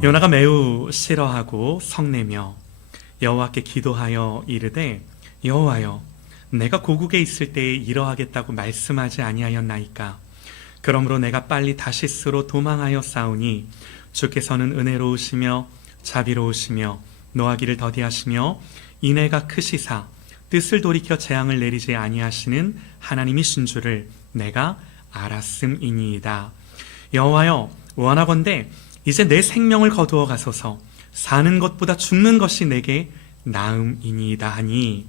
요나가 매우 싫어하고 성내며 여호와께 기도하여 이르되 여호와여 내가 고국에 있을 때에 이러하겠다고 말씀하지 아니하였나이까. 그러므로 내가 빨리 다시스로 도망하여 싸우니 주께서는 은혜로우시며 자비로우시며 노하기를 더디하시며 인애가 크시사 뜻을 돌이켜 재앙을 내리지 아니하시는 하나님이신 줄을 내가 알았음이니이다. 여호와여 원하건대 이제 내 생명을 거두어 가소서. 사는 것보다 죽는 것이 내게 나음이니이다 하니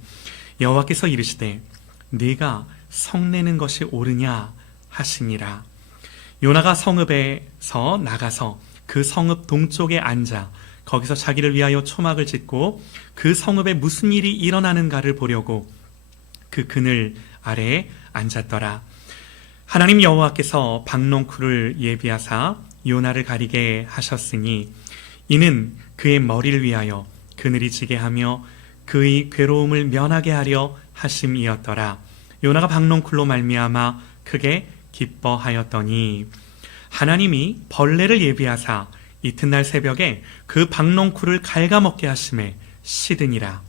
여호와께서 이르시되 네가 성내는 것이 옳으냐 하시니라. 요나가 성읍에서 나가서 그 성읍 동쪽에 앉아 거기서 자기를 위하여 초막을 짓고 그 성읍에 무슨 일이 일어나는가를 보려고 그 그늘 아래에 앉았더라. 하나님 여호와께서 박농쿨을 예비하사 요나를 가리게 하셨으니 이는 그의 머리를 위하여 그늘이 지게 하며 그의 괴로움을 면하게 하려 하심이었더라. 요나가 박농쿨로 말미암아 크게 기뻐하였더니 하나님이 벌레를 예비하사 이튿날 새벽에 그 박농쿨을 갉아먹게 하심에 시드니라.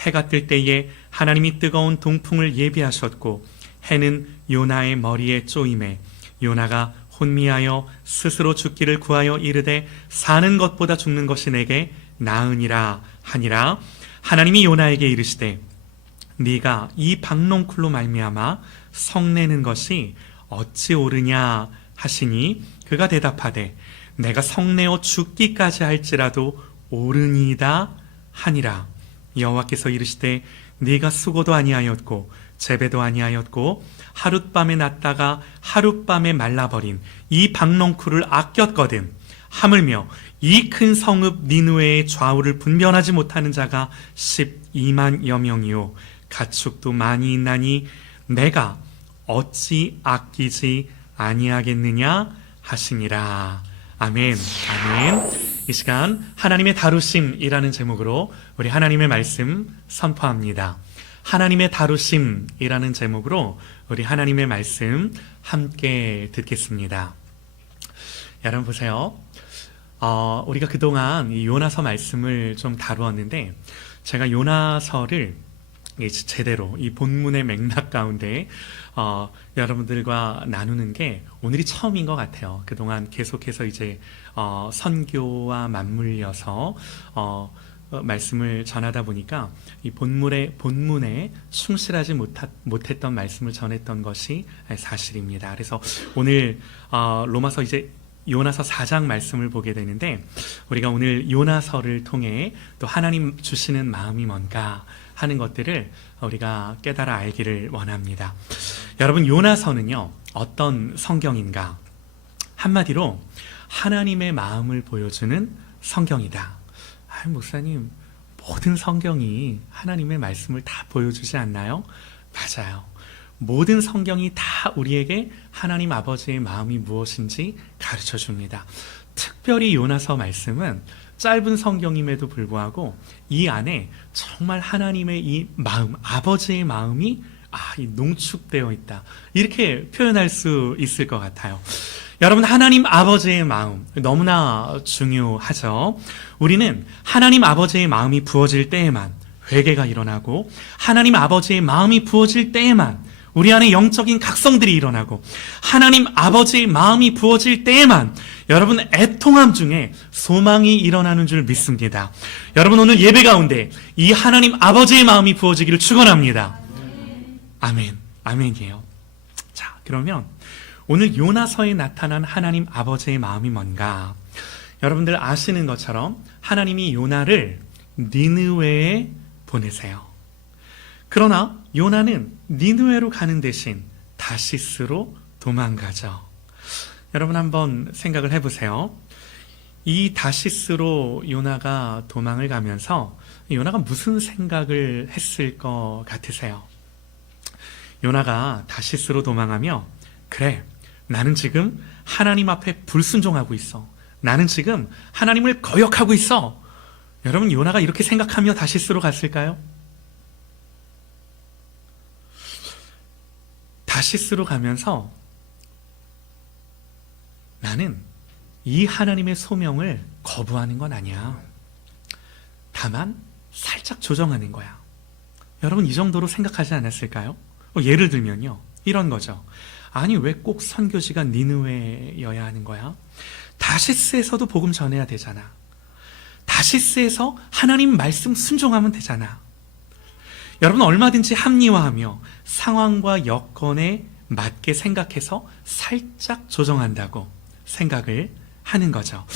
해가 뜰 때에 하나님이 뜨거운 동풍을 예비하셨고 해는 요나의 머리에 쪼임에 요나가 혼미하여 스스로 죽기를 구하여 이르되 사는 것보다 죽는 것이 내게 나으니라 하니라. 하나님이 요나에게 이르시되 네가 이 박농쿨로 말미암아 성내는 것이 어찌 옳으냐 하시니 그가 대답하되 내가 성내어 죽기까지 할지라도 옳으니이다 하니라. 여호와께서 이르시되 네가 수고도 아니하였고 재배도 아니하였고 하룻밤에 났다가 하룻밤에 말라버린 이 박농쿨을 아꼈거든. 하물며 이 큰 성읍 니느웨의 좌우를 분별하지 못하는 자가 12만여 명이요 가축도 많이 있나니 내가 어찌 아끼지 아니하겠느냐 하시니라. 아멘. 아멘. 이 시간 하나님의 다루심이라는 제목으로 우리 하나님의 말씀 선포합니다. 하나님의 다루심이라는 제목으로 우리 하나님의 말씀 함께 듣겠습니다. 여러분 보세요. 우리가 그동안 이 요나서 말씀을 좀 다루었는데 제가 요나서를 제대로 이 본문의 맥락 가운데 여러분들과 나누는 게 오늘이 처음인 것 같아요. 그동안 계속해서 이제 선교와 맞물려서 말씀을 전하다 보니까 이 본문에 충실하지 못했던 말씀을 전했던 것이 사실입니다. 그래서 오늘 로마서 이제 요나서 4장 말씀을 보게 되는데 우리가 오늘 요나서를 통해 또 하나님 주시는 마음이 뭔가 하는 것들을 우리가 깨달아 알기를 원합니다. 여러분 요나서는요 어떤 성경인가? 한마디로 하나님의 마음을 보여주는 성경이다. 목사님 모든 성경이 하나님의 말씀을 다 보여주지 않나요? 맞아요. 모든 성경이 다 우리에게 하나님 아버지의 마음이 무엇인지 가르쳐 줍니다. 특별히 요나서 말씀은 짧은 성경임에도 불구하고 이 안에 정말 하나님의 이 마음, 아버지의 마음이 농축되어 있다. 이렇게 표현할 수 있을 것 같아요. 여러분 하나님 아버지의 마음 너무나 중요하죠. 우리는 하나님 아버지의 마음이 부어질 때에만 회개가 일어나고 하나님 아버지의 마음이 부어질 때에만 우리 안에 영적인 각성들이 일어나고 하나님 아버지의 마음이 부어질 때에만 여러분 애통함 중에 소망이 일어나는 줄 믿습니다. 여러분 오늘 예배 가운데 이 하나님 아버지의 마음이 부어지기를 축원합니다. 아멘. 아멘이에요. 자, 그러면 오늘 요나서에 나타난 하나님 아버지의 마음이 뭔가? 여러분들 아시는 것처럼 하나님이 요나를 니느웨에 보내세요. 그러나 요나는 니느웨로 가는 대신 다시스로 도망가죠. 여러분 한번 생각을 해보세요. 이 다시스로 요나가 도망을 가면서 요나가 무슨 생각을 했을 것 같으세요? 요나가 다시스로 도망하며 그래, 나는 지금 하나님 앞에 불순종하고 있어. 나는 지금 하나님을 거역하고 있어. 여러분 요나가 이렇게 생각하며 다시스로 갔을까요? 다시스로 가면서 나는 이 하나님의 소명을 거부하는 건 아니야. 다만 살짝 조정하는 거야. 여러분 이 정도로 생각하지 않았을까요? 예를 들면요, 이런 거죠. 아니 왜 꼭 선교지가 니느웨여야 하는 거야? 다시스에서도 복음 전해야 되잖아. 다시스에서 하나님 말씀 순종하면 되잖아. 여러분 얼마든지 합리화하며 상황과 여건에 맞게 생각해서 살짝 조정한다고 생각을 하는 거죠.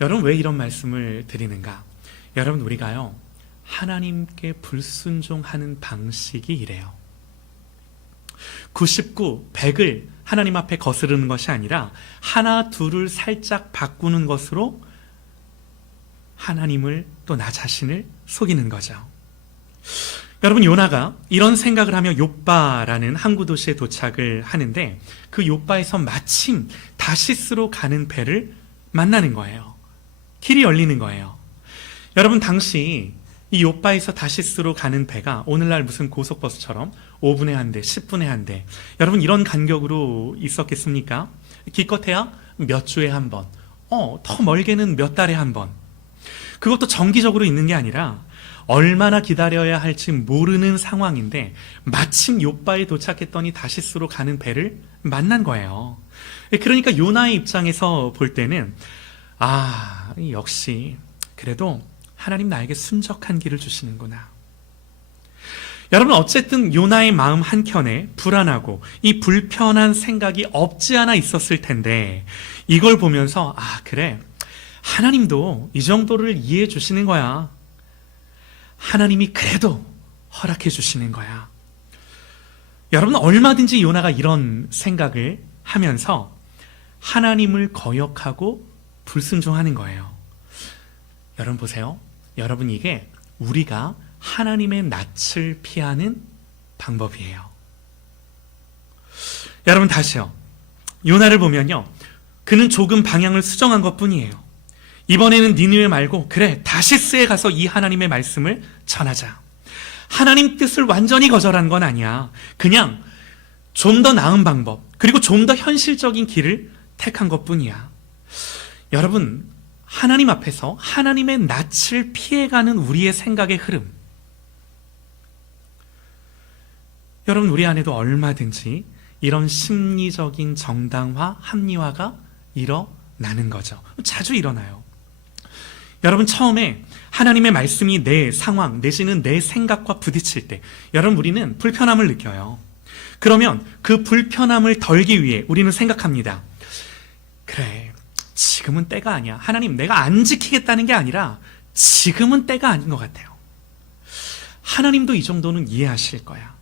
여러분 왜 이런 말씀을 드리는가? 여러분 우리가요, 하나님께 불순종하는 방식이 이래요. 99, 100을 하나님 앞에 거스르는 것이 아니라 하나, 둘을 살짝 바꾸는 것으로 하나님을 또 나 자신을 속이는 거죠. 여러분 요나가 이런 생각을 하며 욥바라는 항구 도시에 도착을 하는데 그 욥바에서 마침 다시스로 가는 배를 만나는 거예요. 길이 열리는 거예요. 여러분 당시 이 욥바에서 다시스로 가는 배가 오늘날 무슨 고속버스처럼 5분에 한 대, 10분에 한 대, 여러분 이런 간격으로 있었겠습니까? 기껏해야 몇 주에 한 번, 더 멀게는 몇 달에 한 번. 그것도 정기적으로 있는 게 아니라 얼마나 기다려야 할지 모르는 상황인데 마침 욥바에 도착했더니 다시스로 가는 배를 만난 거예요. 그러니까 요나의 입장에서 볼 때는 역시 그래도 하나님 나에게 순적한 길을 주시는구나. 여러분 어쨌든 요나의 마음 한켠에 불안하고 이 불편한 생각이 없지 않아 있었을 텐데 이걸 보면서 그래, 하나님도 이 정도를 이해해 주시는 거야. 하나님이 그래도 허락해 주시는 거야. 여러분 얼마든지 요나가 이런 생각을 하면서 하나님을 거역하고 불순종하는 거예요. 여러분 보세요. 여러분 이게 우리가 하나님의 낯을 피하는 방법이에요. 여러분 다시요. 요나를 보면요, 그는 조금 방향을 수정한 것뿐이에요. 이번에는 니느웨 말고 그래 다시스에 가서 이 하나님의 말씀을 전하자. 하나님 뜻을 완전히 거절한 건 아니야. 그냥 좀 더 나은 방법, 그리고 좀 더 현실적인 길을 택한 것뿐이야. 여러분 하나님 앞에서 하나님의 낯을 피해가는 우리의 생각의 흐름, 여러분 우리 안에도 얼마든지 이런 심리적인 정당화, 합리화가 일어나는 거죠. 자주 일어나요. 여러분 처음에 하나님의 말씀이 내 상황 내지는 내 생각과 부딪힐 때 여러분 우리는 불편함을 느껴요. 그러면 그 불편함을 덜기 위해 우리는 생각합니다. 그래, 지금은 때가 아니야. 하나님 내가 안 지키겠다는 게 아니라 지금은 때가 아닌 것 같아요. 하나님도 이 정도는 이해하실 거야.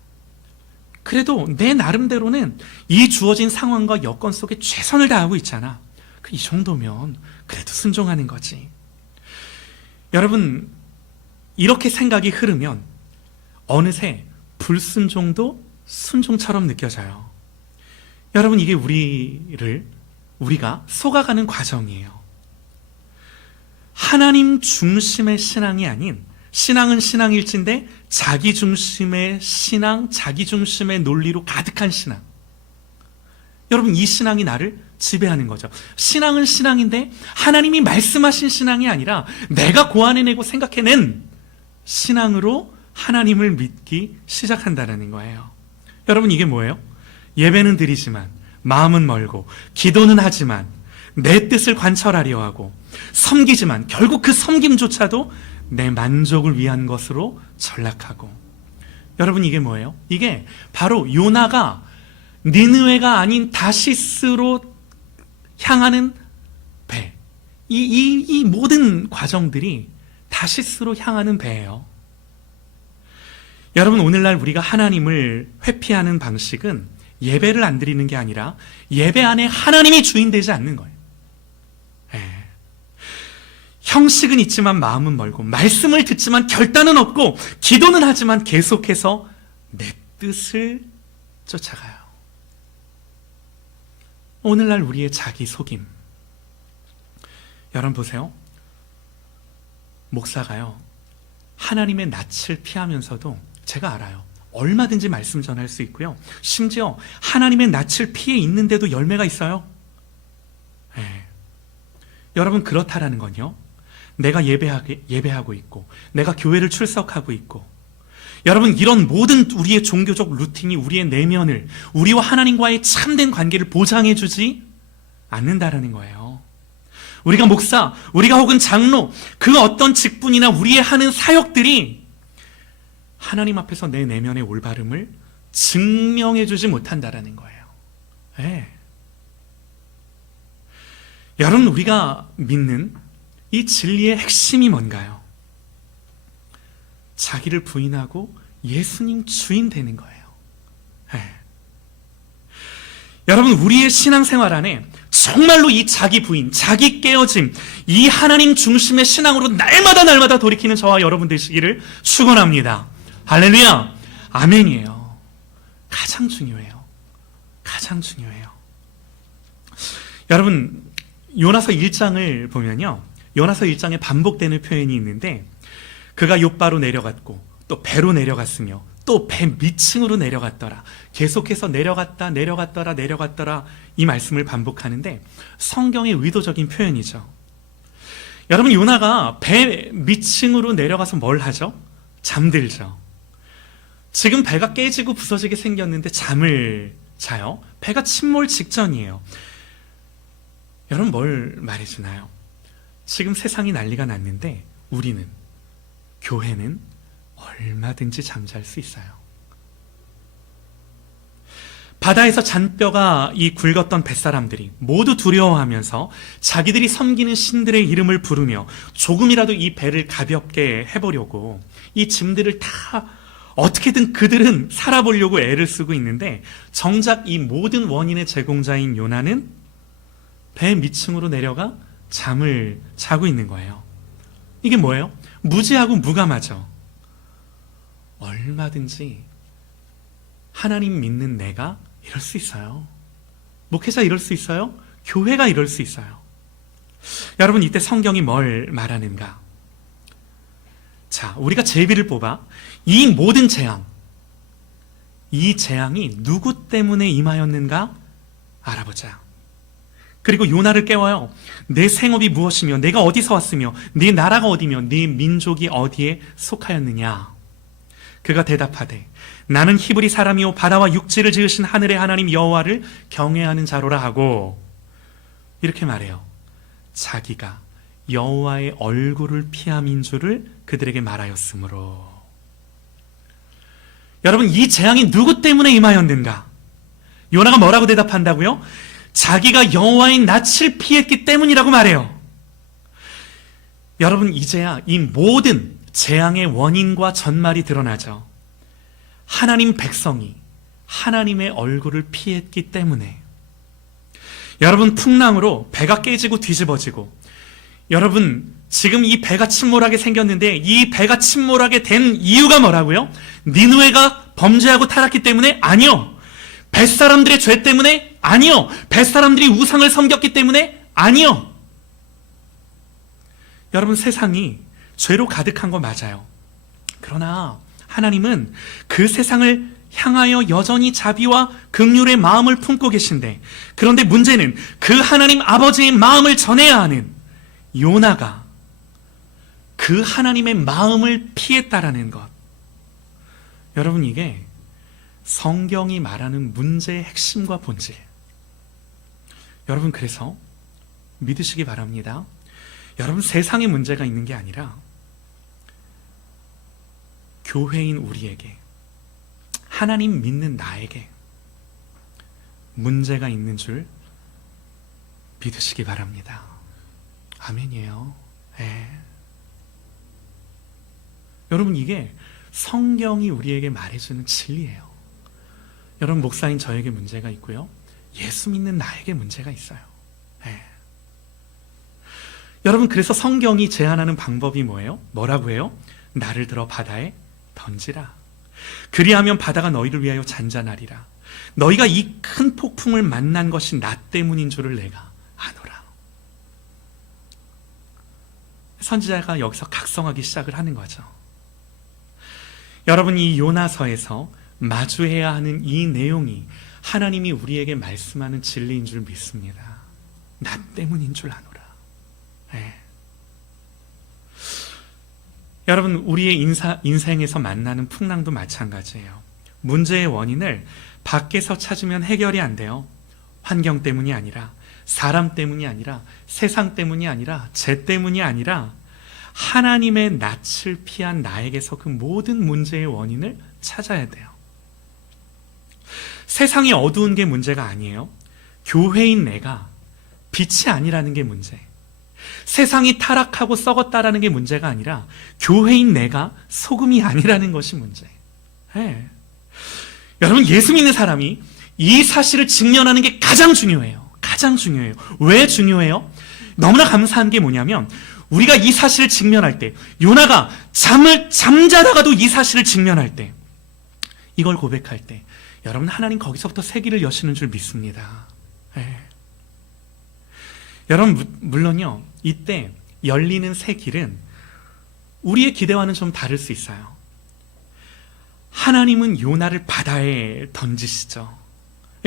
그래도 내 나름대로는 이 주어진 상황과 여건 속에 최선을 다하고 있잖아. 이 정도면 그래도 순종하는 거지. 여러분 이렇게 생각이 흐르면 어느새 불순종도 순종처럼 느껴져요. 여러분 이게 우리가 속아가는 과정이에요. 하나님 중심의 신앙이 아닌, 신앙은 신앙일진데 자기 중심의 신앙, 자기 중심의 논리로 가득한 신앙. 여러분 이 신앙이 나를 지배하는 거죠. 신앙은 신앙인데 하나님이 말씀하신 신앙이 아니라 내가 고안해내고 생각해낸 신앙으로 하나님을 믿기 시작한다는 거예요. 여러분 이게 뭐예요? 예배는 드리지만 마음은 멀고, 기도는 하지만 내 뜻을 관철하려 하고, 섬기지만 결국 그 섬김조차도 내 만족을 위한 것으로 전락하고. 여러분 이게 뭐예요? 이게 바로 요나가 니느웨가 아닌 다시스로 향하는 배, 이 모든 과정들이 다시스로 향하는 배예요. 여러분 오늘날 우리가 하나님을 회피하는 방식은 예배를 안 드리는 게 아니라 예배 안에 하나님이 주인 되지 않는 거예요. 형식은 있지만 마음은 멀고, 말씀을 듣지만 결단은 없고, 기도는 하지만 계속해서 내 뜻을 쫓아가요. 오늘날 우리의 자기 속임. 여러분 보세요. 목사가요, 하나님의 낯을 피하면서도 제가 알아요. 얼마든지 말씀 전할 수 있고요. 심지어 하나님의 낯을 피해 있는데도 열매가 있어요. 여러분, 그렇다라는 건요, 내가 예배하고 있고, 내가 교회를 출석하고 있고, 여러분, 이런 모든 우리의 종교적 루틴이 우리의 내면을, 우리와 하나님과의 참된 관계를 보장해주지 않는다라는 거예요. 우리가 목사, 우리가 혹은 장로, 그 어떤 직분이나 우리의 하는 사역들이 하나님 앞에서 내 내면의 올바름을 증명해주지 못한다라는 거예요. 네. 여러분, 우리가 믿는 이 진리의 핵심이 뭔가요? 자기를 부인하고 예수님 주인 되는 거예요. 네. 여러분, 우리의 신앙생활 안에 정말로 이 자기 부인, 자기 깨어짐, 이 하나님 중심의 신앙으로 날마다 돌이키는 저와 여러분 되시기를 축원합니다. 할렐루야, 아멘이에요. 가장 중요해요. 가장 중요해요. 여러분, 요나서 1장을 보면요, 요나서 1장에 반복되는 표현이 있는데, 그가 욥바로 내려갔고 또 배로 내려갔으며 또 배 밑층으로 내려갔더라. 계속해서 내려갔더라 이 말씀을 반복하는데, 성경의 의도적인 표현이죠. 여러분, 요나가 배 밑층으로 내려가서 뭘 하죠? 잠들죠. 지금 배가 깨지고 부서지게 생겼는데 잠을 자요. 배가 침몰 직전이에요. 여러분, 뭘 말해주나요? 지금 세상이 난리가 났는데 우리는, 교회는 얼마든지 잠잘 수 있어요. 바다에서 잔뼈가 이 굵었던 뱃사람들이 모두 두려워하면서 자기들이 섬기는 신들의 이름을 부르며 조금이라도 이 배를 가볍게 해보려고 이 짐들을 다 어떻게든 그들은 살아보려고 애를 쓰고 있는데, 정작 이 모든 원인의 제공자인 요나는 배 밑층으로 내려가 잠을 자고 있는 거예요. 이게 뭐예요? 무지하고 무감하죠. 얼마든지 하나님 믿는 내가 이럴 수 있어요. 목회자 이럴 수 있어요. 교회가 이럴 수 있어요. 여러분, 이때 성경이 뭘 말하는가? 자, 우리가 제비를 뽑아 이 모든 재앙, 이 재앙이 누구 때문에 임하였는가 알아보자. 그리고 요나를 깨워요. 내 생업이 무엇이며 내가 어디서 왔으며 네 나라가 어디며 네 민족이 어디에 속하였느냐. 그가 대답하되, 나는 히브리 사람이요 바다와 육지를 지으신 하늘의 하나님 여호와를 경외하는 자로라 하고, 이렇게 말해요. 자기가 여호와의 얼굴을 피함인 줄을 그들에게 말하였으므로. 여러분, 이 재앙이 누구 때문에 임하였는가? 요나가 뭐라고 대답한다고요? 자기가 여호와의 낯을 피했기 때문이라고 말해요. 여러분, 이제야 이 모든 재앙의 원인과 전말이 드러나죠. 하나님 백성이 하나님의 얼굴을 피했기 때문에. 여러분, 풍랑으로 배가 깨지고 뒤집어지고, 여러분, 지금 이 배가 침몰하게 생겼는데 이 배가 침몰하게 된 이유가 뭐라고요? 니느웨가 범죄하고 타락했기 때문에? 아니요. 뱃사람들의 죄 때문에? 아니요. 뱃사람들이 우상을 섬겼기 때문에? 아니요. 여러분, 세상이 죄로 가득한 거 맞아요. 그러나 하나님은 그 세상을 향하여 여전히 자비와 긍휼의 마음을 품고 계신데, 그런데 문제는 그 하나님 아버지의 마음을 전해야 하는 요나가 그 하나님의 마음을 피했다라는 것. 여러분, 이게 성경이 말하는 문제의 핵심과 본질. 여러분, 그래서 믿으시기 바랍니다. 여러분, 세상에 문제가 있는 게 아니라 교회인 우리에게, 하나님 믿는 나에게 문제가 있는 줄 믿으시기 바랍니다. 아멘이에요. 네. 여러분, 이게 성경이 우리에게 말해주는 진리예요. 여러분, 목사인 저에게 문제가 있고요, 예수 믿는 나에게 문제가 있어요. 네. 여러분, 그래서 성경이 제안하는 방법이 뭐예요? 뭐라고 해요? 나를 들어 바다에 던지라. 그리하면 바다가 너희를 위하여 잔잔하리라. 너희가 이 큰 폭풍을 만난 것이 나 때문인 줄을 내가 아노라. 선지자가 여기서 각성하기 시작을 하는 거죠. 여러분, 이 요나서에서 마주해야 하는 이 내용이 하나님이 우리에게 말씀하는 진리인 줄 믿습니다. 나 때문인 줄 아노라. 예. 여러분, 우리의 인생에서 만나는 풍랑도 마찬가지예요. 문제의 원인을 밖에서 찾으면 해결이 안 돼요. 환경 때문이 아니라, 사람 때문이 아니라, 세상 때문이 아니라, 죄 때문이 아니라 하나님의 낯을 피한 나에게서 그 모든 문제의 원인을 찾아야 돼요. 세상이 어두운 게 문제가 아니에요. 교회인 내가 빛이 아니라는 게 문제. 세상이 타락하고 썩었다라는 게 문제가 아니라 교회인 내가 소금이 아니라는 것이 문제. 네. 여러분, 예수 믿는 사람이 이 사실을 직면하는 게 가장 중요해요. 가장 중요해요. 왜 중요해요? 너무나 감사한 게 뭐냐면, 우리가 이 사실을 직면할 때, 요나가 잠자다가도 이 사실을 직면할 때, 이걸 고백할 때, 여러분, 하나님 거기서부터 새 길을 여시는 줄 믿습니다. 네. 여러분, 물론요, 이때 열리는 새 길은 우리의 기대와는 좀 다를 수 있어요. 하나님은 요나를 바다에 던지시죠.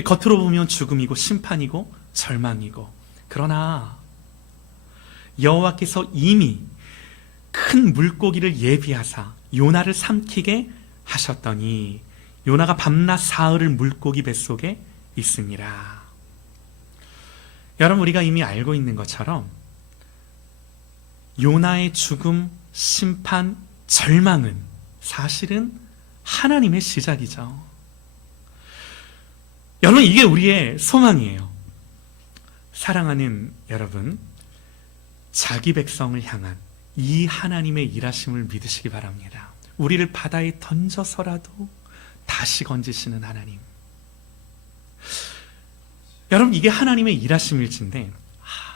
겉으로 보면 죽음이고 심판이고 절망이고, 그러나 여호와께서 이미 큰 물고기를 예비하사 요나를 삼키게 하셨더니 요나가 밤낮 사흘을 물고기 뱃속에 있습니다. 여러분, 우리가 이미 알고 있는 것처럼 요나의 죽음, 심판, 절망은 사실은 하나님의 시작이죠. 여러분, 이게 우리의 소망이에요. 사랑하는 여러분, 자기 백성을 향한 이 하나님의 일하심을 믿으시기 바랍니다. 우리를 바다에 던져서라도 다시 건지시는 하나님. 여러분, 이게 하나님의 일하심일진데,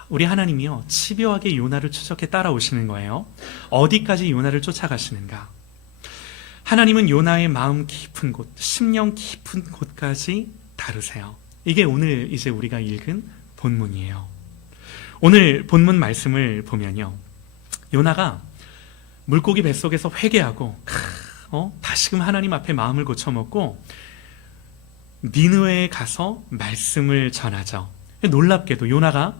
우리 하나님이요, 집요하게 요나를 추적해 따라오시는 거예요. 어디까지 요나를 쫓아가시는가? 하나님은 요나의 마음 깊은 곳, 심령 깊은 곳까지 다루세요. 이게 오늘 이제 우리가 읽은 본문이에요. 오늘 본문 말씀을 보면요, 요나가 물고기 뱃속에서 회개하고 다시금 하나님 앞에 마음을 고쳐먹고 니느웨에 가서 말씀을 전하죠. 놀랍게도 요나가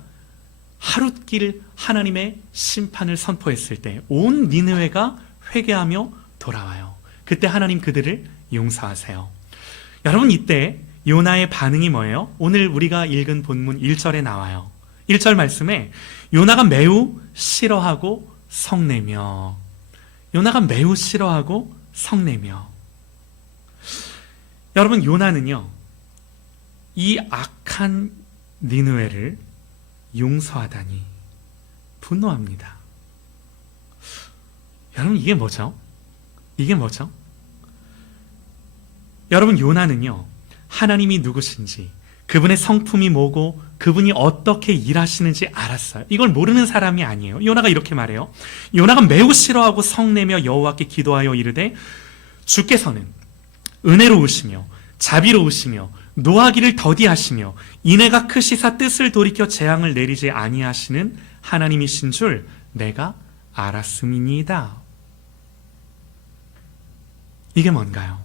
하룻길 하나님의 심판을 선포했을 때 온 니느웨가 회개하며 돌아와요. 그때 하나님 그들을 용서하세요. 여러분, 이때 요나의 반응이 뭐예요? 오늘 우리가 읽은 본문 1절에 나와요. 1절 말씀에 요나가 매우 싫어하고 성내며, 요나가 매우 싫어하고 성내며. 여러분, 요나는요, 이 악한 니느웨를 용서하다니 분노합니다. 여러분, 이게 뭐죠? 이게 뭐죠? 여러분, 요나는요, 하나님이 누구신지, 그분의 성품이 뭐고 그분이 어떻게 일하시는지 알았어요. 이걸 모르는 사람이 아니에요. 요나가 이렇게 말해요. 요나가 매우 싫어하고 성내며 여호와께 기도하여 이르되, 주께서는 은혜로우시며 자비로우시며 노하기를 더디하시며 인애가 크시사 뜻을 돌이켜 재앙을 내리지 아니하시는 하나님이신 줄 내가 알았음이니이다. 이게 뭔가요?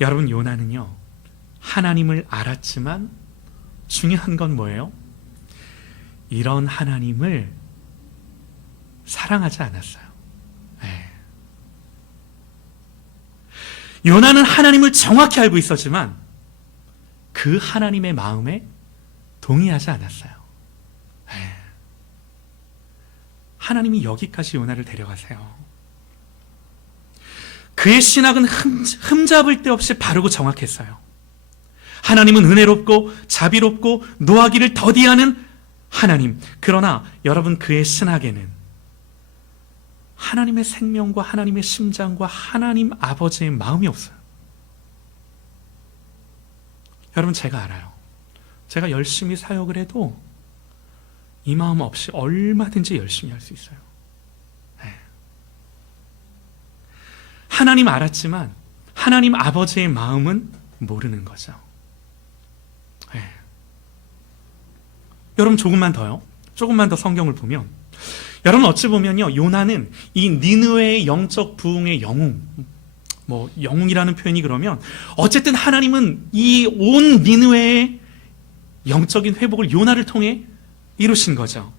여러분, 요나는요, 하나님을 알았지만 중요한 건 뭐예요? 이런 하나님을 사랑하지 않았어요. 네. 요나는 하나님을 정확히 알고 있었지만 그 하나님의 마음에 동의하지 않았어요. 네. 하나님이 여기까지 요나를 데려가세요. 그의 신학은 흠잡을 데 없이 바르고 정확했어요. 하나님은 은혜롭고 자비롭고 노하기를 더디하는 하나님. 그러나 여러분, 그의 신학에는 하나님의 생명과 하나님의 심장과 하나님 아버지의 마음이 없어요. 여러분, 제가 알아요. 제가 열심히 사역을 해도 이 마음 없이 얼마든지 열심히 할 수 있어요. 네. 하나님 알았지만 하나님 아버지의 마음은 모르는 거죠. 네. 여러분, 조금만 더요. 조금만 더 성경을 보면, 여러분, 어찌 보면요, 요나는 이 니느웨의 영적 부흥의 영웅, 영웅이라는 표현이 그러면 어쨌든 하나님은 이 온 니느웨의 영적인 회복을 요나를 통해 이루신 거죠.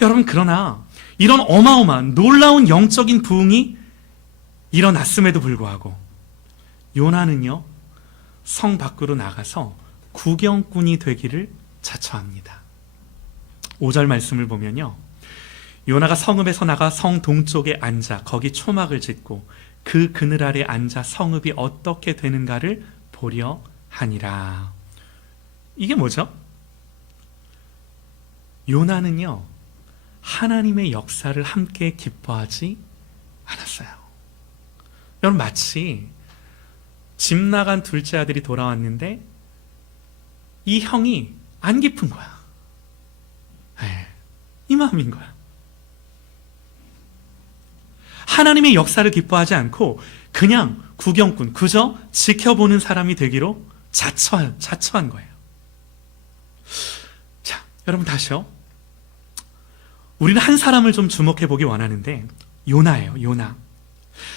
여러분, 그러나 이런 어마어마한 놀라운 영적인 부흥이 일어났음에도 불구하고 요나는요, 성 밖으로 나가서 구경꾼이 되기를 자처합니다. 5절 말씀을 보면요, 요나가 성읍에서 나가 성 동쪽에 앉아 거기 초막을 짓고 그 그늘 아래 앉아 성읍이 어떻게 되는가를 보려 하니라. 이게 뭐죠? 요나는요, 하나님의 역사를 함께 기뻐하지 않았어요. 여러분, 마치 집 나간 둘째 아들이 돌아왔는데 이 형이 안 기쁜 거야. 이 마음인 거야. 하나님의 역사를 기뻐하지 않고 그냥 구경꾼, 그저 지켜보는 사람이 되기로 자처한 거예요. 자, 여러분, 다시요. 우리는 한 사람을 좀 주목해 보기 원하는데, 요나예요. 요나.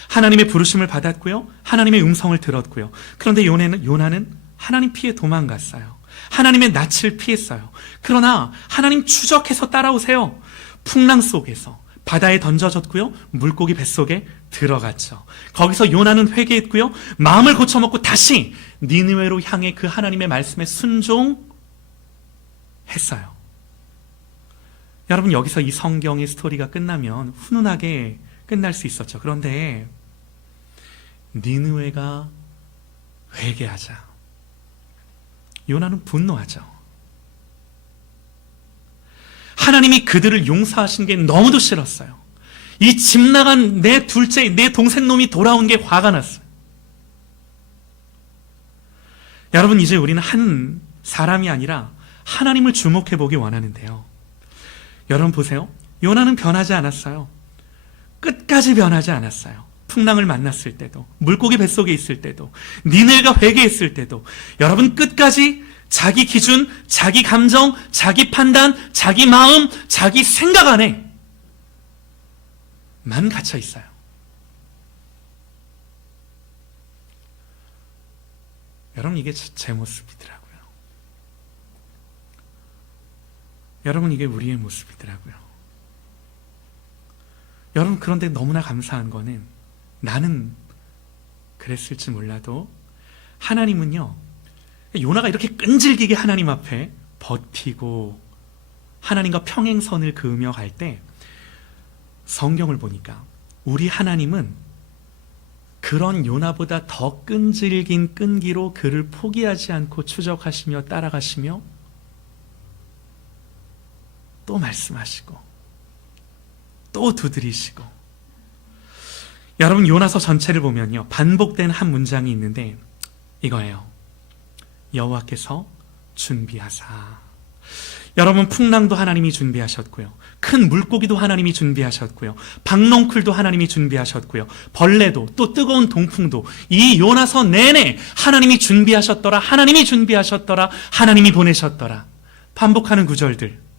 하나님의 부르심을 받았고요, 하나님의 음성을 들었고요. 그런데 요나는 하나님 피해 도망갔어요. 하나님의 낯을 피했어요. 그러나 하나님 추적해서 따라오세요. 풍랑 속에서 바다에 던져졌고요, 물고기 뱃속에 들어갔죠. 거기서 요나는 회개했고요, 마음을 고쳐먹고 다시 니느웨로 향해 그 하나님의 말씀에 순종했어요. 여러분, 여기서 이 성경의 스토리가 끝나면 훈훈하게 끝날 수 있었죠. 그런데 니느웨가 회개하자 요나는 분노하죠. 하나님이 그들을 용서하신 게 너무도 싫었어요. 이 집 나간 내 둘째, 내 동생 놈이 돌아온 게 화가 났어요. 여러분, 이제 우리는 한 사람이 아니라 하나님을 주목해 보기 원하는데요. 여러분 보세요. 요나는 변하지 않았어요. 끝까지 변하지 않았어요. 풍랑을 만났을 때도, 물고기 뱃속에 있을 때도, 니느웨가 회개했을 때도, 여러분 끝까지 자기 기준, 자기 감정, 자기 판단, 자기 마음, 자기 생각 안에 만 갇혀 있어요. 여러분, 이게 제 모습이더라고요. 여러분, 이게 우리의 모습이더라고요. 여러분, 그런데 너무나 감사한 거는 나는 그랬을지 몰라도 하나님은요, 요나가 이렇게 끈질기게 하나님 앞에 버티고 하나님과 평행선을 그으며 갈 때 성경을 보니까 우리 하나님은 그런 요나보다 더 끈질긴 끈기로 그를 포기하지 않고 추적하시며 따라가시며 또 말씀하시고 또 두드리시고. 여러분, 요나서 전체를 보면요, 반복된 한 문장이 있는데 이거예요. 여호와께서 준비하사. 여러분, 풍랑도 하나님이 준비하셨고요, 큰 물고기도 하나님이 준비하셨고요, 박넝쿨도 하나님이 준비하셨고요, 벌레도, 또 뜨거운 동풍도 이 요나서 내내 하나님이 준비하셨더라, 하나님이 준비하셨더라, 하나님이 보내셨더라. 반복하는 구절들.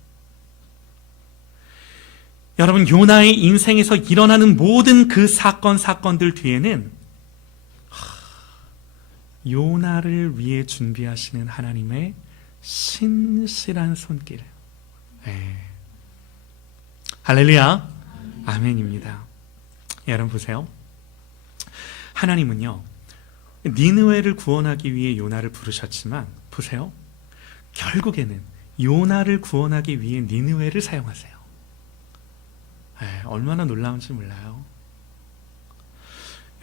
여러분, 요나의 인생에서 일어나는 모든 그 사건들 뒤에는 요나를 위해 준비하시는 하나님의 신실한 손길. 할렐루야. 아멘입니다. 여러분 보세요. 하나님은요, 니느웨를 구원하기 위해 요나를 부르셨지만 보세요, 결국에는 요나를 구원하기 위해 니느웨를 사용하세요. 얼마나 놀라운지 몰라요.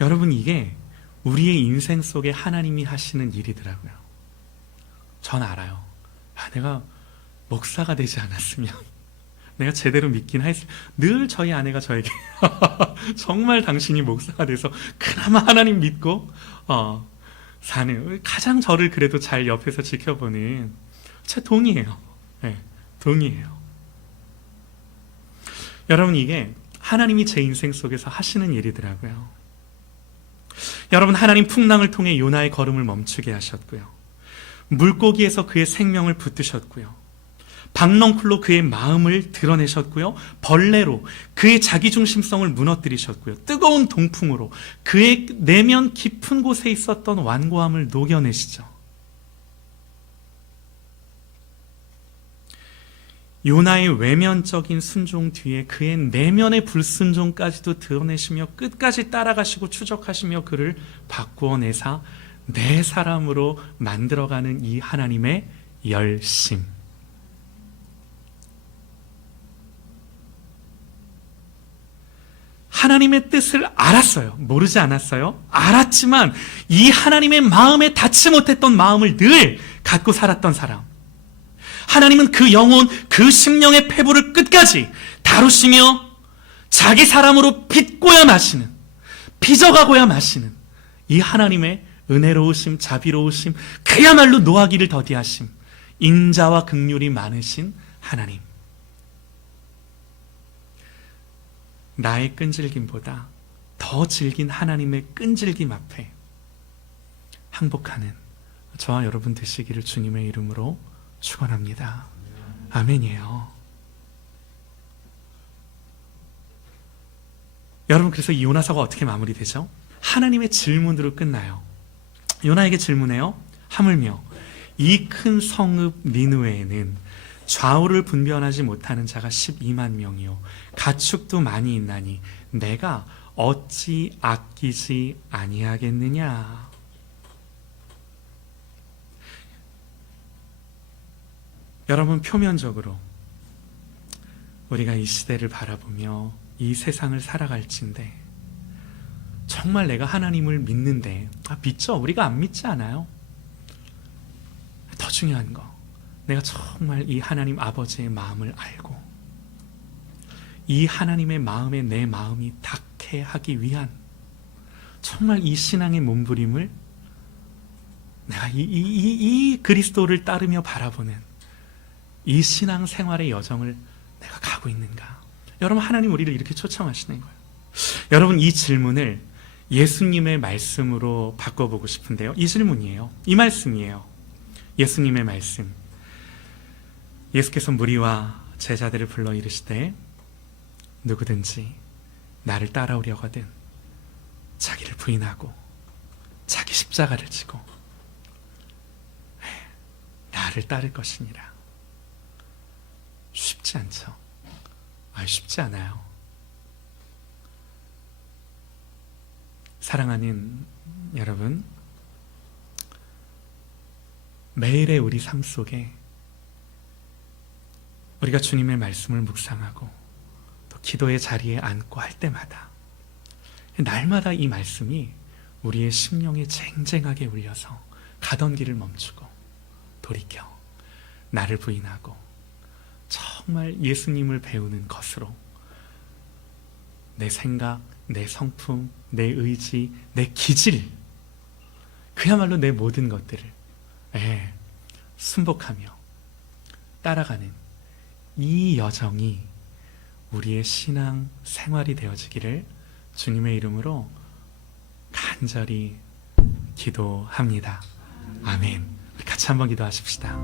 여러분, 이게 우리의 인생 속에 하나님이 하시는 일이더라고요. 전 알아요. 내가 목사가 되지 않았으면, 내가 제대로 믿긴 했으면, 늘 저희 아내가 저에게 정말 당신이 목사가 돼서 그나마 하나님 믿고 사는, 가장 저를 그래도 잘 옆에서 지켜보는 제 동이에요. 동이에요. 여러분, 이게 하나님이 제 인생 속에서 하시는 일이더라고요. 여러분, 하나님 풍랑을 통해 요나의 걸음을 멈추게 하셨고요, 물고기에서 그의 생명을 붙드셨고요, 박넝쿨로 그의 마음을 드러내셨고요, 벌레로 그의 자기중심성을 무너뜨리셨고요, 뜨거운 동풍으로 그의 내면 깊은 곳에 있었던 완고함을 녹여내시죠. 요나의 외면적인 순종 뒤에 그의 내면의 불순종까지도 드러내시며 끝까지 따라가시고 추적하시며 그를 바꾸어내사 내 사람으로 만들어가는 이 하나님의 열심. 하나님의 뜻을 알았어요. 모르지 않았어요. 알았지만 이 하나님의 마음에 닿지 못했던 마음을 늘 갖고 살았던 사람. 하나님은 그 영혼, 그 심령의 패부를 끝까지 다루시며 자기 사람으로 빚고야 마시는, 빚어가고야 마시는 이 하나님의 은혜로우심, 자비로우심, 그야말로 노하기를 더디하심, 인자와 긍휼이 많으신 하나님. 나의 끈질김보다 더 질긴 하나님의 끈질김 앞에 항복하는 저와 여러분 되시기를 주님의 이름으로 축원합니다. 아멘이에요. 여러분, 그래서 이 요나서가 어떻게 마무리되죠? 하나님의 질문으로 끝나요. 요나에게 질문해요. 하물며 이 큰 성읍 니느웨에는 좌우를 분별하지 못하는 자가 12만 명이요 가축도 많이 있나니 내가 어찌 아끼지 아니하겠느냐. 여러분, 표면적으로 우리가 이 시대를 바라보며 이 세상을 살아갈진데 정말 내가 하나님을 믿는데, 믿죠? 우리가 안 믿지 않아요? 더 중요한 거, 내가 정말 이 하나님 아버지의 마음을 알고 이 하나님의 마음에 내 마음이 닿게 하기 위한 정말 이 신앙의 몸부림을 내가 이 그리스도를 따르며 바라보는 이 신앙 생활의 여정을 내가 가고 있는가? 여러분, 하나님 우리를 이렇게 초청하시는 거예요. 여러분, 이 질문을 예수님의 말씀으로 바꿔보고 싶은데요. 이 질문이에요. 이 말씀이에요. 예수님의 말씀. 예수께서 무리와 제자들을 불러 이르시되 누구든지 나를 따라오려거든 자기를 부인하고 자기 십자가를 지고 나를 따를 것이니라. 쉽지 않죠? 쉽지 않아요. 사랑하는 여러분, 매일의 우리 삶 속에 우리가 주님의 말씀을 묵상하고 또 기도의 자리에 앉고 할 때마다 날마다 이 말씀이 우리의 심령에 쟁쟁하게 울려서 가던 길을 멈추고 돌이켜 나를 부인하고 정말 예수님을 배우는 것으로 내 생각, 내 성품, 내 의지, 내 기질, 그야말로 내 모든 것들을 순복하며 따라가는 이 여정이 우리의 신앙 생활이 되어지기를 주님의 이름으로 간절히 기도합니다. 아멘. 우리 같이 한번 기도하십시다.